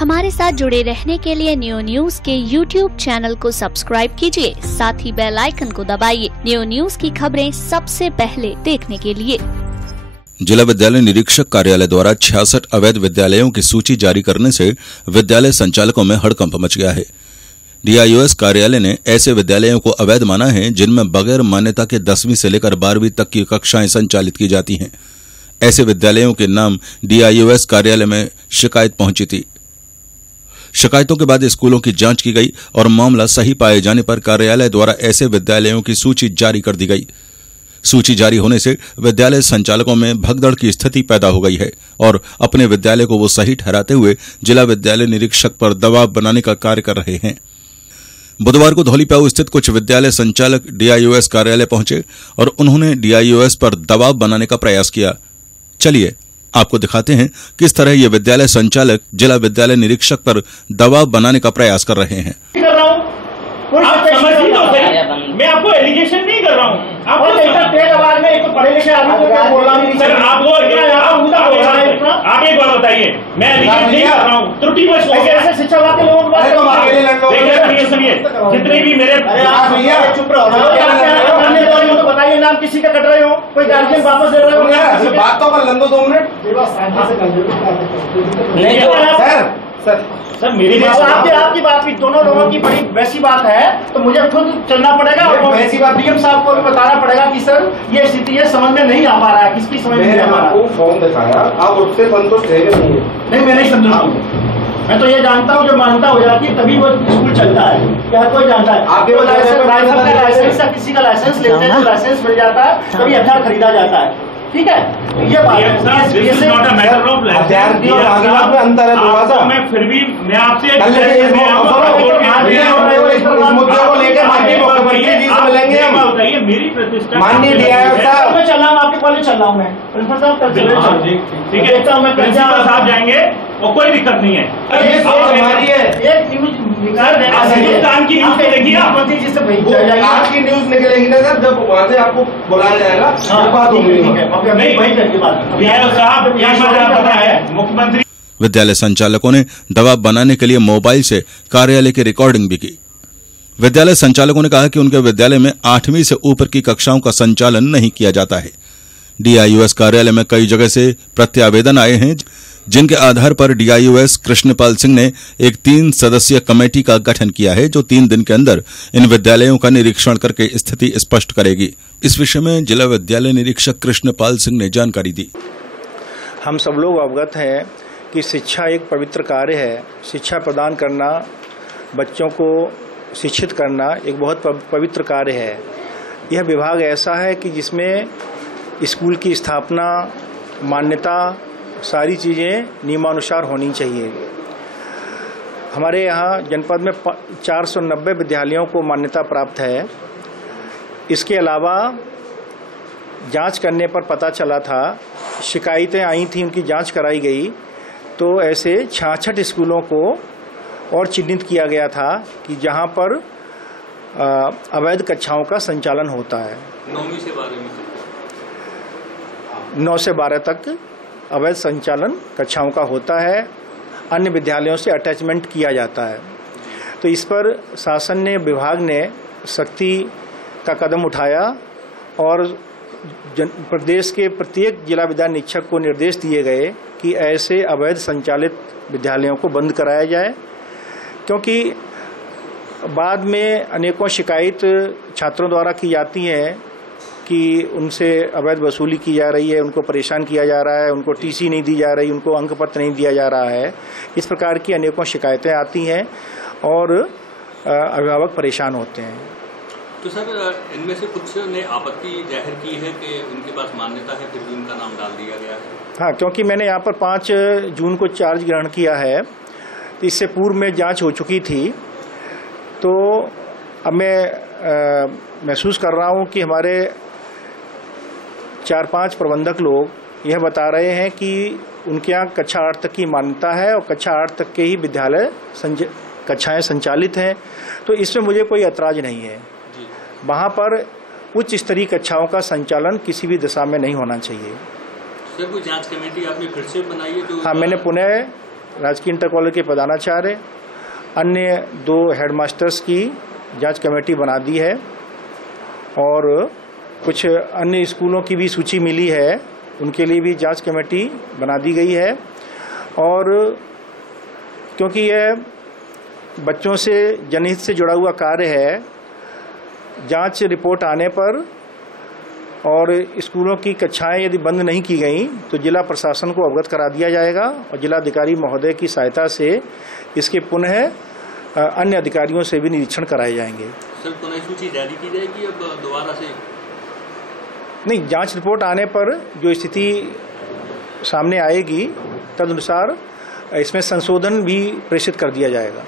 हमारे साथ जुड़े रहने के लिए न्यू न्यूज के YouTube चैनल को सब्सक्राइब कीजिए, साथ ही बेल आइकन को दबाइए न्यू न्यूज की खबरें सबसे पहले देखने के लिए। जिला विद्यालय निरीक्षक कार्यालय द्वारा 66 अवैध विद्यालयों की सूची जारी करने से विद्यालय संचालकों में हड़कंप मच गया है। DIOS कार्यालय ने ऐसे विद्यालयों को अवैध माना है जिनमें बगैर मान्यता के 10वीं से लेकर 12वीं तक की कक्षाएं संचालित की जाती हैं। ऐसे विद्यालयों के नाम DIOS कार्यालय में शिकायत पहुंची थी। शिकायतों के बाद स्कूलों की जांच की गई और मामला सही पाए जाने पर कार्यालय द्वारा ऐसे विद्यालयों की सूची जारी कर दी गई। सूची जारी होने से विद्यालय संचालकों में भगदड़ की स्थिति पैदा हो गई है और अपने विद्यालय को वो सही ठहराते हुए जिला विद्यालय निरीक्षक पर दबाव बनाने का कार्य कर रहे हैं। बुधवार को धौलीप्याऊ स्थित कुछ विद्यालय संचालक DIOS कार्यालय पहुंचे और उन्होंने DIOS पर दबाव बनाने का प्रयास किया। चलिए आपको दिखाते हैं किस तरह ये विद्यालय संचालक जिला विद्यालय निरीक्षक पर दबाव बनाने का प्रयास कर रहे हैं। मैं आपको एलिगेशन नहीं कर रहा हूँ। आपको तेज आवाज में एक तो पढ़े लिखे आदमी को क्या बोल रहा हूँ सर, आपको आप एक बात बताइए, मैं एलिगेशन नहीं कर रहा हूँ। त्रुटि बस ऐसे शिक्षा विभाग के लोगों को सुनिए, जितने भी मेरे चुप रहो तो बताइए नाम किसी का कट रहे हो, कोई गार्जियन वापस ले रहे हो, बात तो कर लन दो 2 मिनट। सर मेरी आपकी बात भी दोनों लोगों की बड़ी वैसी बात है तो मुझे खुद चलना पड़ेगा और वैसी बात DM साहब को भी बताना पड़ेगा कि सर ये स्थिति है, समझ में नहीं आ पा रहा है, किसकी समझ में नहीं आ पा रहा है। फॉर्म दिखाया, आप उससे संतुष्ट है नहीं? मैं नहीं संतुष्ट हूँ। मैं तो ये जानता हूँ जब मान्यता हो जाती है तभी वो स्कूल चलता है, क्या कोई जानता है? आपके लाइसेंस या किसी का लाइसेंस लेते हैं तो लाइसेंस मिल जाता है, तभी हथियार खरीदा जाता है। ठीक है, ये बात अंतर है थोड़ा सा। मैं फिर भी मैं आपसे मेरी प्रतिष्ठा माननीय मैं चल रहा हूँ, आपके कॉलेज चल रहा हूँ, मैं प्रिंसिपल साहब ठीक है, प्रिंसिपल साहब जाएंगे और कोई दिक्कत नहीं है। एक न्यूज हिंदुस्तान की न्यूज देखिए, मंत्री जी से आपकी न्यूज निकलेगी ना सर, जब वहाँ से आपको बुलाया जाएगा बात होगी। मुख्यमंत्री विद्यालय संचालकों ने दबाव बनाने के लिए मोबाइल से कार्यालय की रिकॉर्डिंग भी की। विद्यालय संचालकों ने कहा कि उनके विद्यालय में 8वीं से ऊपर की कक्षाओं का संचालन नहीं किया जाता है। DIOS कार्यालय में कई जगह से प्रत्यावेदन आए हैं जिनके आधार पर DIOS कृष्णपाल सिंह ने एक 3 सदस्यीय कमेटी का गठन किया है जो 3 दिन के अंदर इन विद्यालयों का निरीक्षण करके स्थिति स्पष्ट करेगी। इस विषय में जिला विद्यालय निरीक्षक कृष्णपाल सिंह ने जानकारी दी। हम सब लोग अवगत हैं कि शिक्षा एक पवित्र कार्य है। शिक्षा प्रदान करना, बच्चों को शिक्षित करना एक बहुत पवित्र कार्य है। यह विभाग ऐसा है कि जिसमें स्कूल की स्थापना, मान्यता, सारी चीज़ें नियमानुसार होनी चाहिए। हमारे यहाँ जनपद में 490 विद्यालयों को मान्यता प्राप्त है। इसके अलावा जांच करने पर पता चला था, शिकायतें आई थी, उनकी जांच कराई गई तो ऐसे 66 स्कूलों को और चिन्हित किया गया था कि जहां पर अवैध कक्षाओं का संचालन होता है। 9 से 12 तक अवैध संचालन कक्षाओं का होता है, अन्य विद्यालयों से अटैचमेंट किया जाता है। तो इस पर शासन ने, विभाग ने सख्ती का कदम उठाया और प्रदेश के प्रत्येक जिला विद्यालय निरीक्षक को निर्देश दिए गए कि ऐसे अवैध संचालित विद्यालयों को बंद कराया जाए, क्योंकि बाद में अनेकों शिकायत छात्रों द्वारा की जाती है कि उनसे अवैध वसूली की जा रही है, उनको परेशान किया जा रहा है, उनको TC नहीं दी जा रही, उनको अंक पत्र नहीं दिया जा रहा है। इस प्रकार की अनेकों शिकायतें आती हैं और अभिभावक परेशान होते हैं। तो सर इनमें से कुछ ने आपत्ति जाहिर की है कि उनके पास मान्यता है फिर भी उनका नाम डाल दिया गया है। हाँ, क्योंकि मैंने यहाँ पर 5 जून को चार्ज ग्रहण किया है, तो इससे पूर्व में जांच हो चुकी थी। तो अब मैं महसूस कर रहा हूँ कि हमारे 4-5 प्रबंधक लोग यह बता रहे हैं कि उनके यहाँ कक्षा 8 तक की मान्यता है और कक्षा 8 तक के ही विद्यालय कक्षाएं संचालित हैं। तो इसमें मुझे कोई ऐतराज नहीं है। वहाँ पर उच्च स्तरीय कक्षाओं का संचालन किसी भी दिशा में नहीं होना चाहिए। सर कोई जांच कमेटी आपने फिर से बनाई है? तो हाँ, मैंने पुनः राजकीय इंटर कॉलेज के प्रधानाचार्य, अन्य 2 हेडमास्टर्स की जांच कमेटी बना दी है और कुछ अन्य स्कूलों की भी सूची मिली है, उनके लिए भी जांच कमेटी बना दी गई है। और क्योंकि यह बच्चों से जनहित से जुड़ा हुआ कार्य है, जांच रिपोर्ट आने पर और स्कूलों की कक्षाएं यदि बंद नहीं की गई तो जिला प्रशासन को अवगत करा दिया जाएगा और जिलाधिकारी महोदय की सहायता से इसके पुनः अन्य अधिकारियों से भी निरीक्षण कराए जाएंगे। सर, पुनः सूची जारी की जाएगी अब दोबारा से? नहीं, जांच रिपोर्ट आने पर जो स्थिति सामने आएगी तदनुसार इसमें संशोधन भी प्रेषित कर दिया जाएगा।